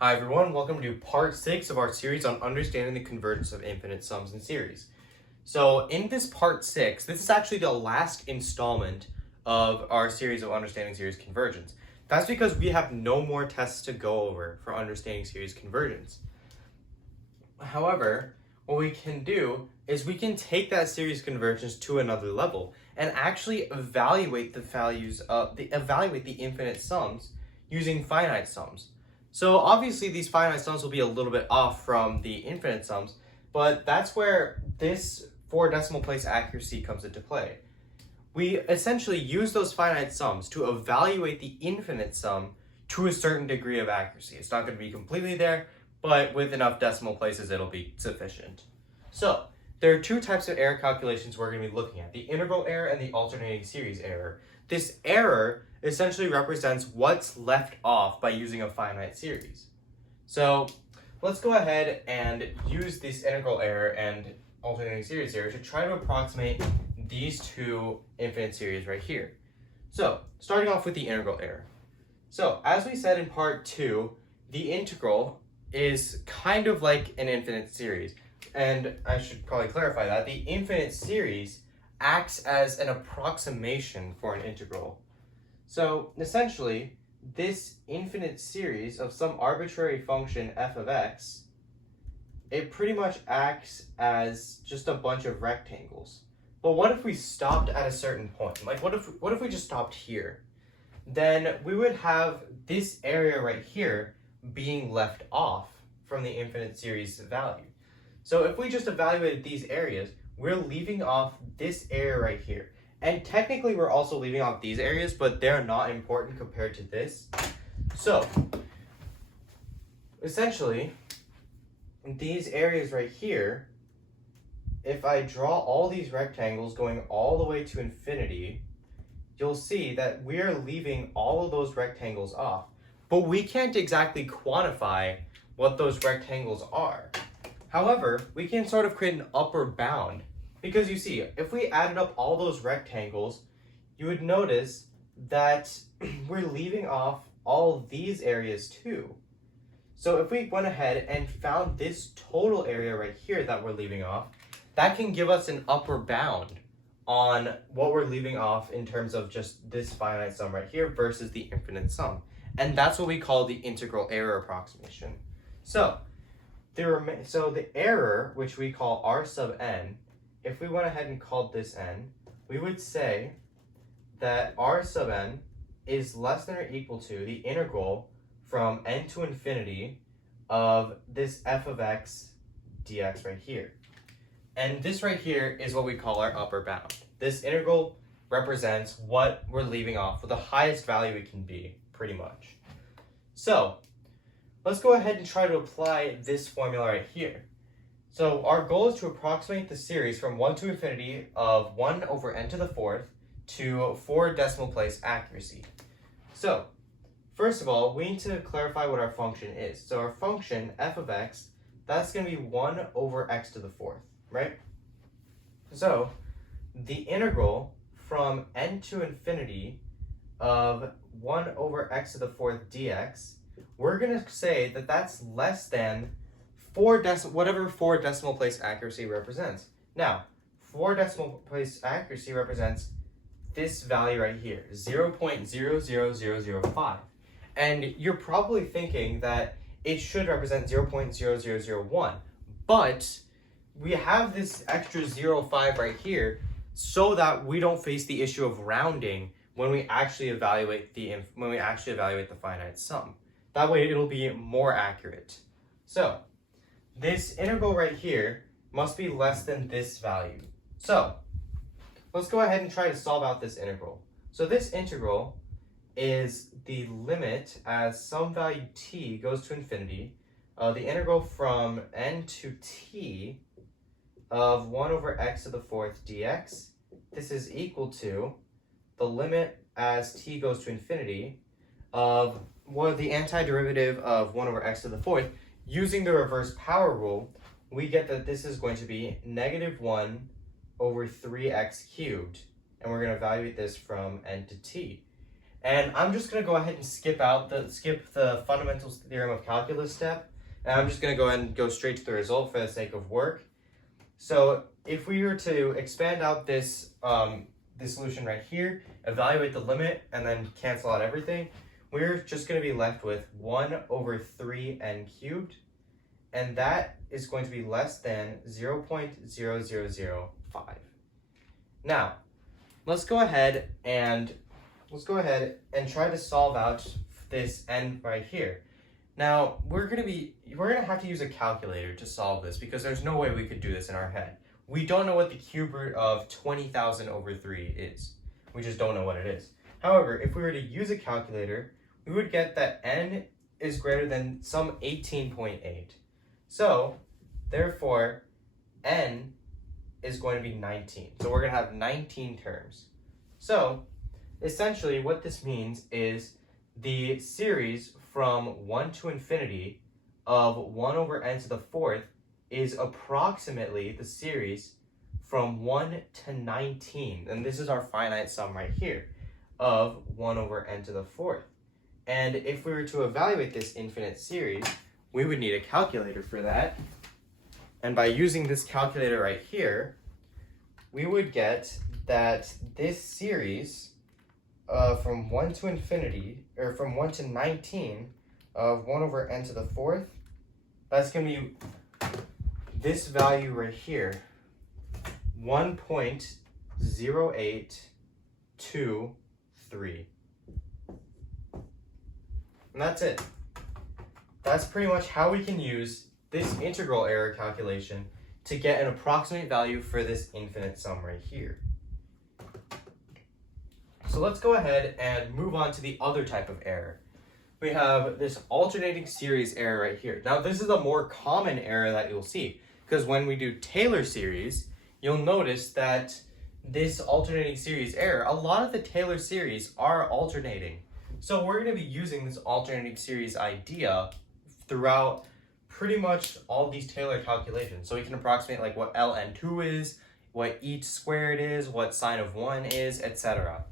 Hi everyone, welcome to part 6 of our series on understanding the convergence of infinite sums and series. So in this part 6, this is actually the last installment of our series of understanding series convergence. That's because we have no more tests to go over for understanding series convergence. However, what we can do is we can take that series convergence to another level and actually evaluate the infinite sums using finite sums. So obviously these finite sums will be a little bit off from the infinite sums, but that's where this 4 decimal place accuracy comes into play. We essentially use those finite sums to evaluate the infinite sum to a certain degree of accuracy. It's not going to be completely there, but with enough decimal places it'll be sufficient. So there are 2 types of error calculations we're going to be looking at, the integral error and the alternating series error. This error essentially represents what's left off by using a finite series. So let's go ahead and use this integral error and alternating series error to try to approximate these 2 infinite series right here. So starting off with the integral error. So as we said in part 2, the integral is kind of like an infinite series. And I should probably clarify that the infinite series acts as an approximation for an integral. So essentially, this infinite series of some arbitrary function f of x, it pretty much acts as just a bunch of rectangles. But what if we stopped at a certain point? Like what if we just stopped here? Then we would have this area right here being left off from the infinite series value. So if we just evaluated these areas, we're leaving off this area right here. And technically we're also leaving off these areas, but they're not important compared to this. So essentially, these areas right here, if I draw all these rectangles going all the way to infinity, you'll see that we're leaving all of those rectangles off. But we can't exactly quantify what those rectangles are. However, we can sort of create an upper bound. Because you see, if we added up all those rectangles, you would notice that we're leaving off all these areas too. So if we went ahead and found this total area right here that we're leaving off, that can give us an upper bound on what we're leaving off in terms of just this finite sum right here versus the infinite sum. And that's what we call the integral error approximation. So the error, which we call r sub n, if we went ahead and called this n, we would say that r sub n is less than or equal to the integral from n to infinity of this f of x dx right here. And this right here is what we call our upper bound. This integral represents what we're leaving off with the highest value it can be, pretty much. So let's go ahead and try to apply this formula right here. So our goal is to approximate the series from 1 to infinity of 1 over n to the 4th to 4 decimal place accuracy. So first of all, we need to clarify what our function is. So our function, f of x, that's going to be 1 over x to the 4th, right? So the integral from n to infinity of 1 over x to the 4th dx, we're going to say that that's less than whatever 4 decimal place accuracy represents. Now, 4 decimal place accuracy represents this value right here, 0.00005. And you're probably thinking that it should represent 0.0001, but we have this extra 0.5 right here so that we don't face the issue of rounding when we actually evaluate the finite sum. That way it'll be more accurate. So this integral right here must be less than this value. So let's go ahead and try to solve out this integral. So this integral is the limit as some value t goes to infinity, the integral from n to t of 1 over x to the 4th dx. This is equal to the limit as t goes to infinity of the antiderivative of 1 over x to the 4th. Using the reverse power rule, we get that this is going to be negative 1 over 3x cubed. And we're going to evaluate this from n to t. And I'm just going to go ahead and skip the fundamentals theorem of calculus step. And I'm just going to go ahead and go straight to the result for the sake of work. So if we were to expand out this solution right here, evaluate the limit, and then cancel out everything, we're just going to be left with 1 over 3n cubed, and that is going to be less than 0.0005. Now, let's go ahead and try to solve out this n right here. Now, we're gonna have to use a calculator to solve this because there's no way we could do this in our head. We don't know what the cube root of 20,000 over 3 is. We just don't know what it is. However, if we were to use a calculator, we would get that n is greater than some 18.8. So, therefore, n is going to be 19. So we're going to have 19 terms. So, essentially what this means is the series from 1 to infinity of 1 over n to the fourth is approximately the series from 1 to 19. And this is our finite sum right here of 1 over n to the fourth. And if we were to evaluate this infinite series, we would need a calculator for that. And by using this calculator right here, we would get that this series from 1 to infinity, or from 1 to 19 of 1 over n to the fourth, that's going to be this value right here, 1.0823. And that's it. That's pretty much how we can use this integral error calculation to get an approximate value for this infinite sum right here. So let's go ahead and move on to the other type of error. We have this alternating series error right here. Now this is a more common error that you'll see, because when we do Taylor series, you'll notice that this alternating series error, a lot of the Taylor series are alternating. So we're going to be using this alternating series idea throughout pretty much all these Taylor calculations. So we can approximate like what ln2 is, what each squared is, what sine of 1 is, etc.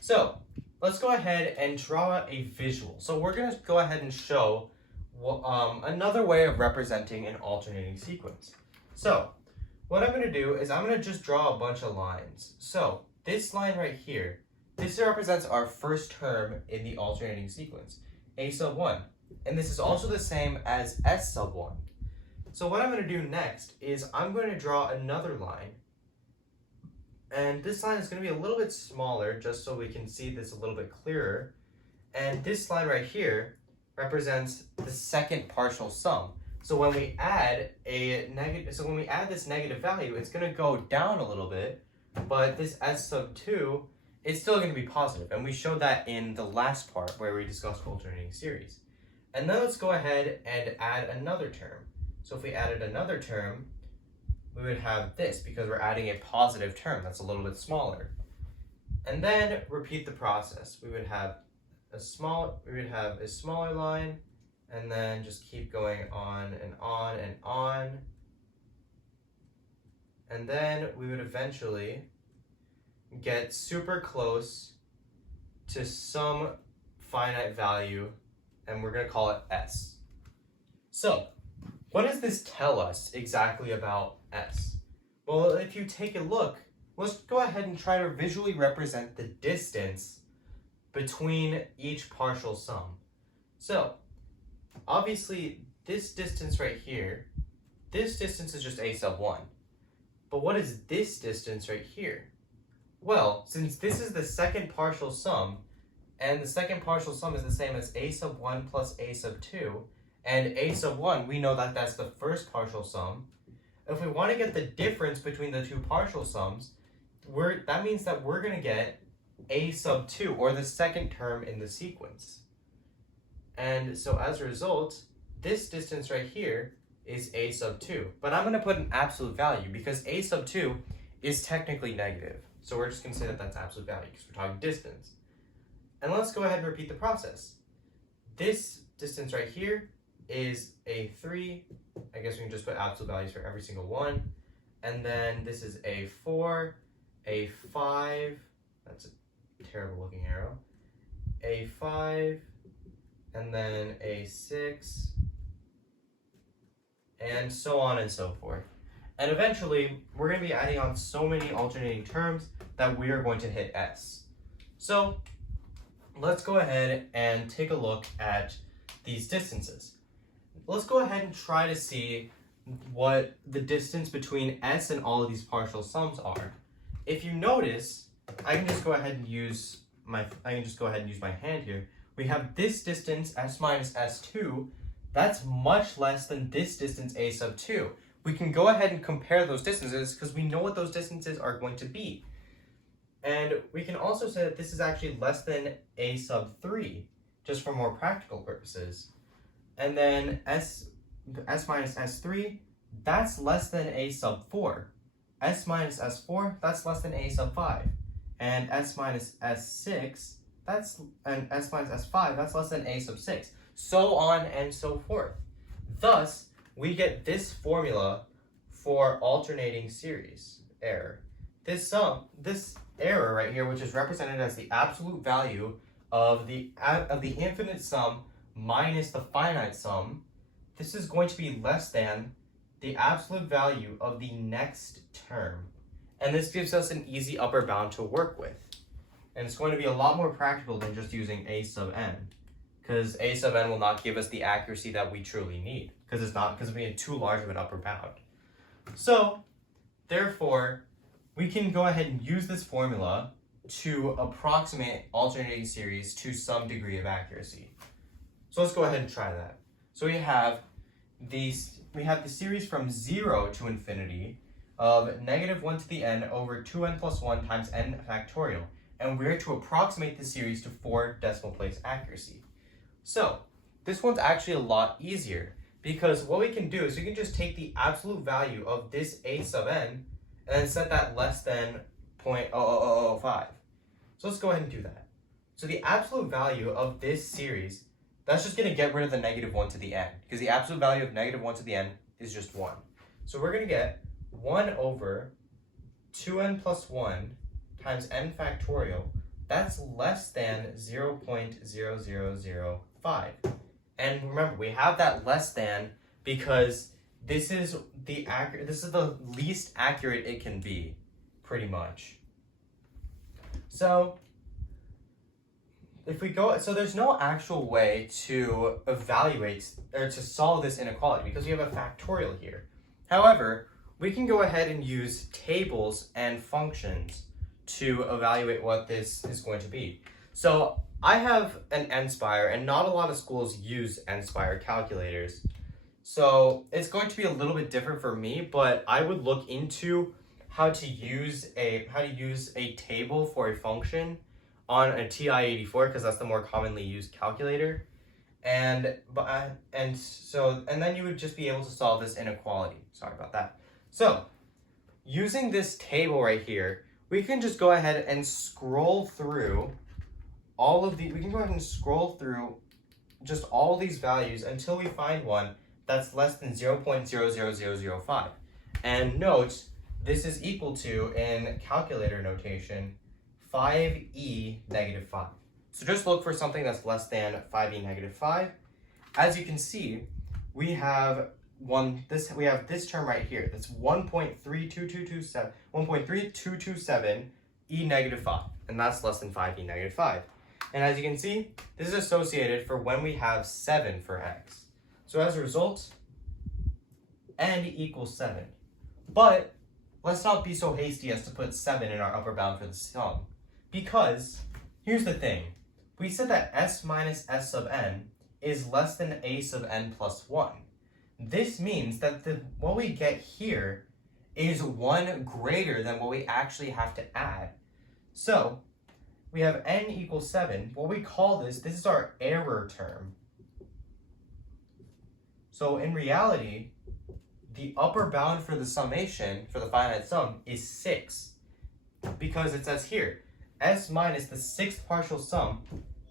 So let's go ahead and draw a visual. So we're going to go ahead and show another way of representing an alternating sequence. So what I'm going to do is I'm going to just draw a bunch of lines. So this line right here, this represents our first term in the alternating sequence, a sub 1. And this is also the same as s sub 1. So what I'm going to do next is I'm going to draw another line. And this line is going to be a little bit smaller just so we can see this a little bit clearer. And this line right here represents the second partial sum. So when we add this negative value, it's going to go down a little bit, but this s sub 2 is still going to be positive. And we showed that in the last part where we discussed alternating series. And then let's go ahead and add another term. So if we added another term, we would have this because we're adding a positive term that's a little bit smaller. And then repeat the process. We would have a smaller line, and then just keep going on and on and on. And then we would eventually get super close to some finite value, and we're going to call it s. So what does this tell us exactly about s? Well, if you take a look, let's go ahead and try to visually represent the distance between each partial sum. So obviously this distance right here, this distance is just a sub 1. But what is this distance right here? Well, since this is the second partial sum, and the second partial sum is the same as a sub 1 plus a sub 2, and a sub 1, we know that that's the first partial sum. If we want to get the difference between the two partial sums, that means that we're going to get a sub 2, or the second term in the sequence. And so as a result, this distance right here is a sub 2. But I'm going to put an absolute value because a sub 2 is technically negative. So we're just going to say that that's absolute value because we're talking distance. And let's go ahead and repeat the process. This distance right here is a 3. I guess we can just put absolute values for every single one. And then this is a 4, a 5. That's a terrible looking arrow. a5, and then a6, and so on and so forth. And eventually, we're going to be adding on so many alternating terms that we are going to hit S. So let's go ahead and take a look at these distances. Let's go ahead and try to see what the distance between S and all of these partial sums are. If you notice, I can just go ahead and use my hand here. We have this distance, S minus S2, that's much less than this distance, A sub 2. We can go ahead and compare those distances because we know what those distances are going to be. And we can also say that this is actually less than A sub 3, just for more practical purposes. And then S minus S3, that's less than A sub 4. S minus S4, that's less than A sub 5. And S minus S6, and S minus S5, that's less than A sub 6. So on and so forth. Thus, we get this formula for alternating series error. This error right here, which is represented as the absolute value of the infinite sum minus the finite sum, this is going to be less than the absolute value of the next term. And this gives us an easy upper bound to work with. And it's going to be a lot more practical than just using A sub n, because A sub n will not give us the accuracy that we truly need, because we had too large of an upper bound. So, therefore, we can go ahead and use this formula to approximate alternating series to some degree of accuracy. So let's go ahead and try that. So we have the series from 0 to infinity of negative 1 to the n over 2n plus 1 times n factorial. And we're to approximate the series to 4 decimal place accuracy. So this one's actually a lot easier, because what we can do is we can just take the absolute value of this A sub n and then set that less than 0.00005. So let's go ahead and do that. So the absolute value of this series, that's just going to get rid of the negative 1 to the n, because the absolute value of negative 1 to the n is just 1. So we're going to get 1 over 2n plus 1 times n factorial. That's less than 0.0005. And remember, we have that less than because this is the least accurate it can be, pretty much. So there's no actual way to evaluate or to solve this inequality because we have a factorial here. However, we can go ahead and use tables and functions to evaluate what this is going to be. So I have an NSPIRE, and not a lot of schools use NSPIRE calculators. So it's going to be a little bit different for me, but I would look into how to use a table for a function on a TI-84 because that's the more commonly used calculator. And then you would just be able to solve this inequality. Sorry about that. So using this table right here, we can just go ahead and scroll through just all these values until we find one that's less than 0.00005. And note, this is equal to, in calculator notation, 5e negative 5. So just look for something that's less than 5e negative 5. As you can see, we have this term right here. That's 1.3227 e negative 5, and that's less than 5e negative 5. And as you can see, this is associated for when we have 7 for x. So as a result, n equals 7. But let's not be so hasty as to put 7 in our upper bound for the sum. Because here's the thing. We said that s minus s sub n is less than a sub n plus 1. This means that what we get here is 1 greater than what we actually have to add. So we have n equals 7. What we call this is our error term. So in reality, the upper bound for the summation, for the finite sum, is 6. Because it says here, s minus the 6th partial sum,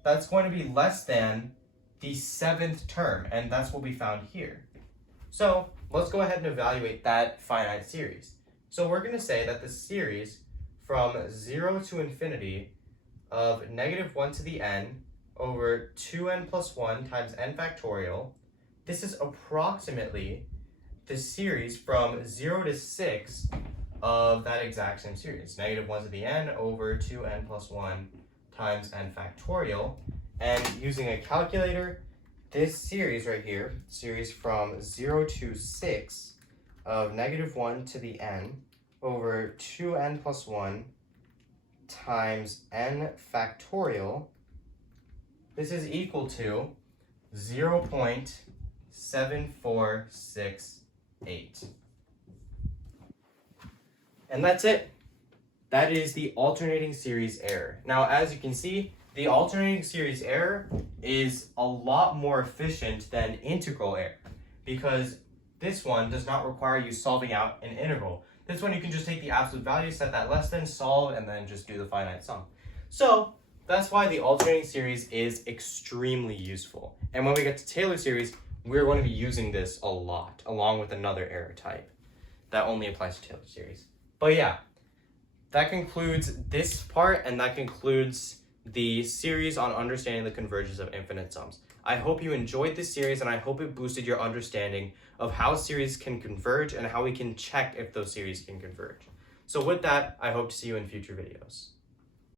that's going to be less than the 7th term, and that's what we found here. So let's go ahead and evaluate that finite series. So we're going to say that the series from 0 to infinity of negative 1 to the n over 2n plus 1 times n factorial. This is approximately the series from 0 to 6 of that exact same series. Negative 1 to the n over 2n plus 1 times n factorial. And using a calculator, this series right here, series from 0 to 6 of negative 1 to the n over 2n plus 1 times n factorial, this is equal to 0.7468. And that's it. That is the alternating series error. Now, as you can see, the alternating series error is a lot more efficient than integral error because this one does not require you solving out an integral. This one you can just take the absolute value, set that less than, solve, and then just do the finite sum. So that's why the alternating series is extremely useful. And when we get to Taylor series, we're going to be using this a lot, along with another error type that only applies to Taylor series. But yeah, that concludes this part, and that concludes the series on understanding the convergence of infinite sums. I hope you enjoyed this series, and I hope it boosted your understanding of how series can converge and how we can check if those series can converge. So with that, I hope to see you in future videos.